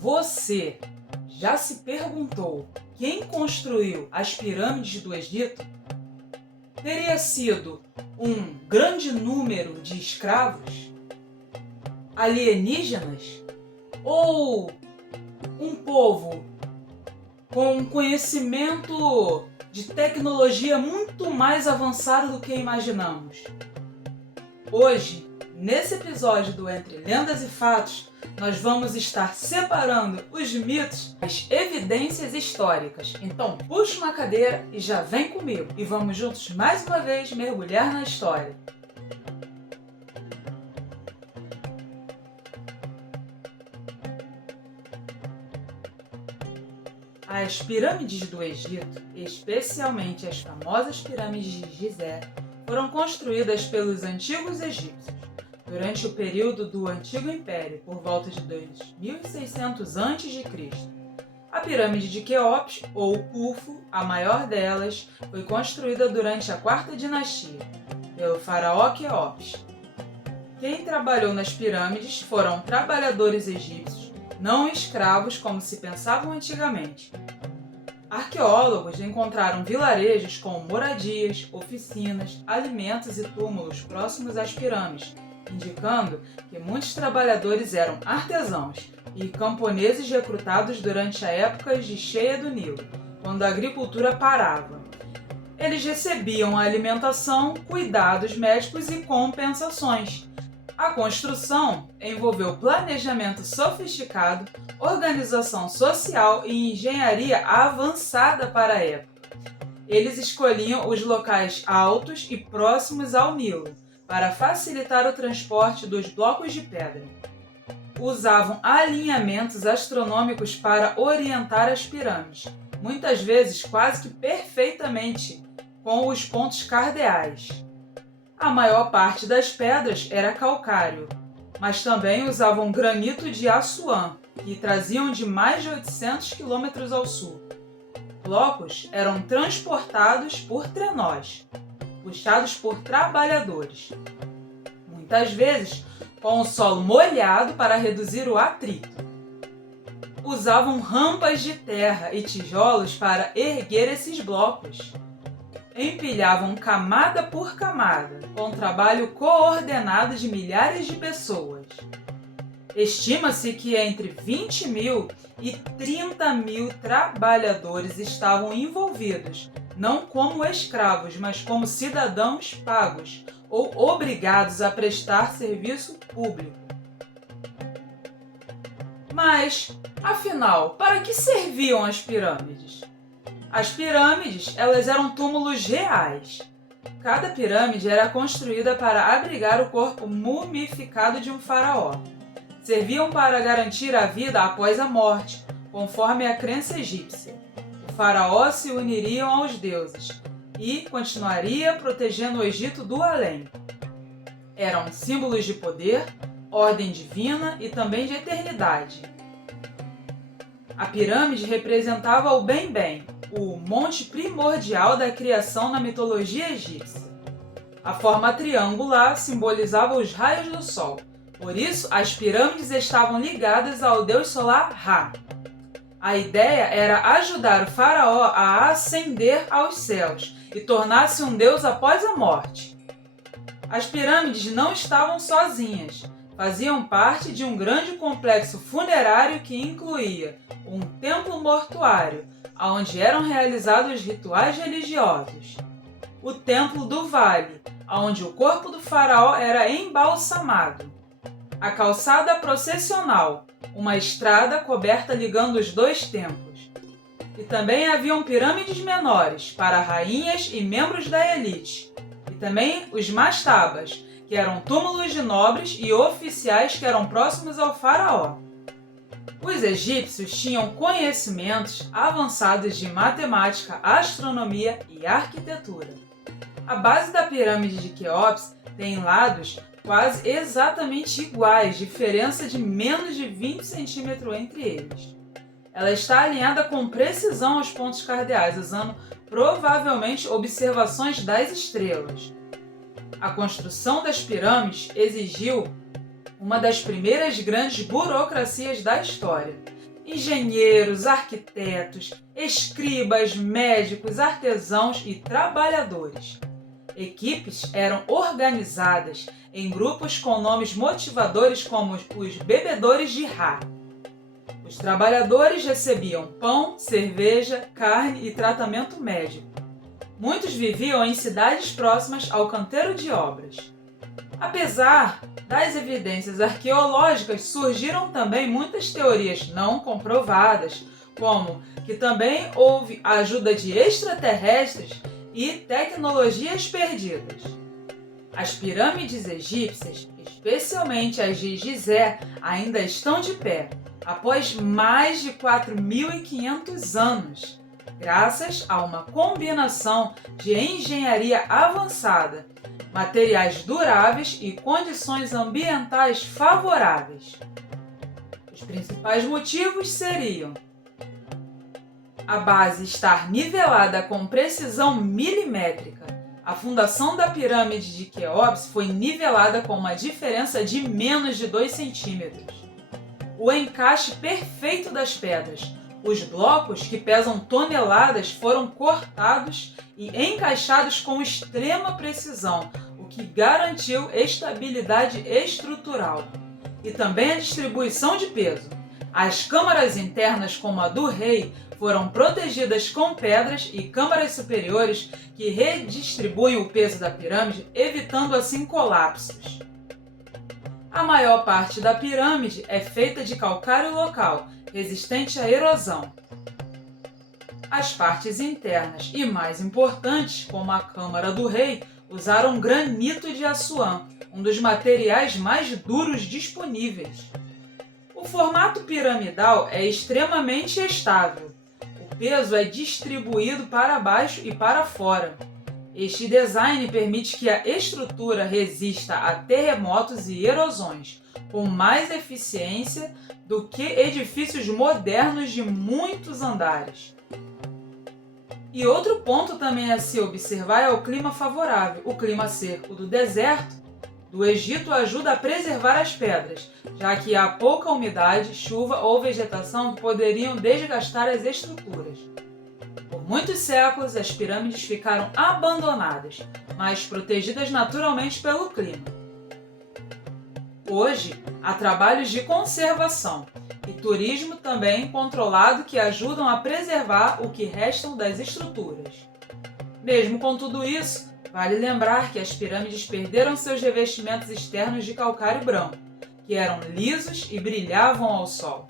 Você já se perguntou quem construiu as pirâmides do Egito? Teria sido um grande número de escravos? Alienígenas? Ou um povo com um conhecimento de tecnologia muito mais avançado do que imaginamos? Hoje, nesse episódio do Entre Lendas e Fatos, nós vamos estar separando os mitos das evidências históricas. Então, puxa uma cadeira e já vem comigo. E vamos juntos mais uma vez mergulhar na história. As pirâmides do Egito, especialmente as famosas pirâmides de Gizé, foram construídas pelos antigos egípcios durante o período do Antigo Império, por volta de 2600 a.C. A pirâmide de Quéops, ou Khufu, a maior delas, foi construída durante a Quarta Dinastia, pelo faraó Quéops. Quem trabalhou nas pirâmides foram trabalhadores egípcios, não escravos como se pensavam antigamente. Arqueólogos encontraram vilarejos com moradias, oficinas, alimentos e túmulos próximos às pirâmides, indicando que muitos trabalhadores eram artesãos e camponeses recrutados durante a época de cheia do Nilo, quando a agricultura parava. Eles recebiam a alimentação, cuidados médicos e compensações. A construção envolveu planejamento sofisticado, organização social e engenharia avançada para a época. Eles escolhiam os locais altos e próximos ao Nilo, para facilitar o transporte dos blocos de pedra. Usavam alinhamentos astronômicos para orientar as pirâmides, muitas vezes quase que perfeitamente, com os pontos cardeais. A maior parte das pedras era calcário, mas também usavam granito de Assuã, que traziam de mais de 800 quilômetros ao sul. Blocos eram transportados por trenós, puxados por trabalhadores, muitas vezes com o solo molhado para reduzir o atrito. Usavam rampas de terra e tijolos para erguer esses blocos. Empilhavam camada por camada, com trabalho coordenado de milhares de pessoas. Estima-se que entre 20 mil e 30 mil trabalhadores estavam envolvidos, não como escravos, mas como cidadãos pagos ou obrigados a prestar serviço público. Mas, afinal, para que serviam as pirâmides? As pirâmides, elas eram túmulos reais. Cada pirâmide era construída para abrigar o corpo mumificado de um faraó. Serviam para garantir a vida após a morte, conforme a crença egípcia. O faraó se uniria aos deuses e continuaria protegendo o Egito do além. Eram símbolos de poder, ordem divina e também de eternidade. A pirâmide representava o Bem-Bem, o monte primordial da criação na mitologia egípcia. A forma triangular simbolizava os raios do sol, por isso as pirâmides estavam ligadas ao deus solar Ra. A ideia era ajudar o faraó a ascender aos céus e tornar-se um deus após a morte. As pirâmides não estavam sozinhas, faziam parte de um grande complexo funerário que incluía um templo mortuário, onde eram realizados rituais religiosos, o Templo do Vale, onde o corpo do faraó era embalsamado, a calçada processional, uma estrada coberta ligando os dois templos. E também haviam pirâmides menores para rainhas e membros da elite. E também os mastabas, que eram túmulos de nobres e oficiais que eram próximos ao faraó. Os egípcios tinham conhecimentos avançados de matemática, astronomia e arquitetura. A base da pirâmide de Quéops tem lados quase exatamente iguais, diferença de menos de 20 centímetros entre eles. Ela está alinhada com precisão aos pontos cardeais, usando provavelmente observações das estrelas. A construção das pirâmides exigiu uma das primeiras grandes burocracias da história. engenheiros, arquitetos, escribas, médicos, artesãos e trabalhadores. Equipes eram organizadas em grupos com nomes motivadores como os bebedores de Ra. Os trabalhadores recebiam pão, cerveja, carne e tratamento médico. Muitos viviam em cidades próximas ao canteiro de obras. Apesar das evidências arqueológicas, surgiram também muitas teorias não comprovadas, como que também houve a ajuda de extraterrestres e tecnologias perdidas. As pirâmides egípcias, especialmente as de Gizé, ainda estão de pé, após mais de 4.500 anos, graças a uma combinação de engenharia avançada, materiais duráveis e condições ambientais favoráveis. Os principais motivos seriam a base estar nivelada com precisão milimétrica. A fundação da pirâmide de Quéops foi nivelada com uma diferença de menos de 2 centímetros. O encaixe perfeito das pedras. Os blocos, que pesam toneladas, foram cortados e encaixados com extrema precisão, o que garantiu estabilidade estrutural. E também a distribuição de peso. As câmaras internas, como a do rei, foram protegidas com pedras e câmaras superiores que redistribuem o peso da pirâmide, evitando assim colapsos. A maior parte da pirâmide é feita de calcário local, resistente à erosão. As partes internas e mais importantes, como a Câmara do Rei, usaram granito de Assuã, um dos materiais mais duros disponíveis. O formato piramidal é extremamente estável. O peso é distribuído para baixo e para fora. Este design permite que a estrutura resista a terremotos e erosões, com mais eficiência do que edifícios modernos de muitos andares. E outro ponto também a se observar é o clima favorável. O clima seco do deserto do Egito ajuda a preservar as pedras, já que há pouca umidade, chuva ou vegetação que poderiam desgastar as estruturas. Por muitos séculos, as pirâmides ficaram abandonadas, mas protegidas naturalmente pelo clima. Hoje, há trabalhos de conservação e turismo também controlado que ajudam a preservar o que restam das estruturas. Mesmo com tudo isso, vale lembrar que as pirâmides perderam seus revestimentos externos de calcário branco, que eram lisos e brilhavam ao sol.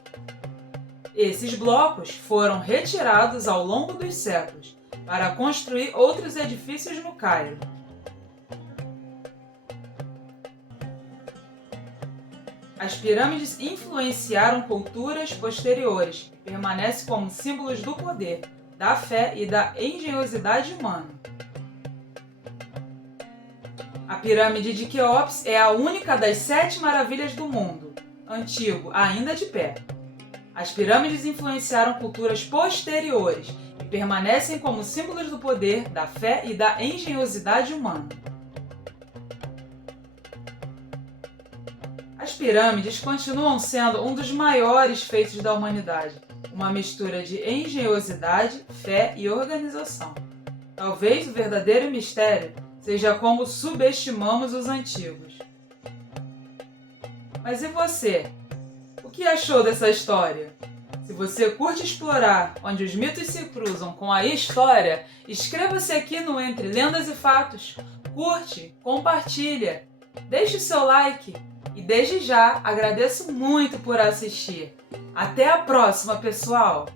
Esses blocos foram retirados ao longo dos séculos para construir outros edifícios no Cairo. As pirâmides influenciaram culturas posteriores e permanecem como símbolos do poder, da fé e da engenhosidade humana. A pirâmide de Quéops é a única das 7 maravilhas do mundo, antigo, ainda de pé. As pirâmides influenciaram culturas posteriores e permanecem como símbolos do poder, da fé e da engenhosidade humana. As pirâmides continuam sendo um dos maiores feitos da humanidade, uma mistura de engenhosidade, fé e organização. Talvez o verdadeiro mistério seja como subestimamos os antigos. Mas e você? O que achou dessa história? Se você curte explorar onde os mitos se cruzam com a história, inscreva-se aqui no Entre Lendas e Fatos, curte, compartilha, deixe o seu like e desde já agradeço muito por assistir. Até a próxima, pessoal!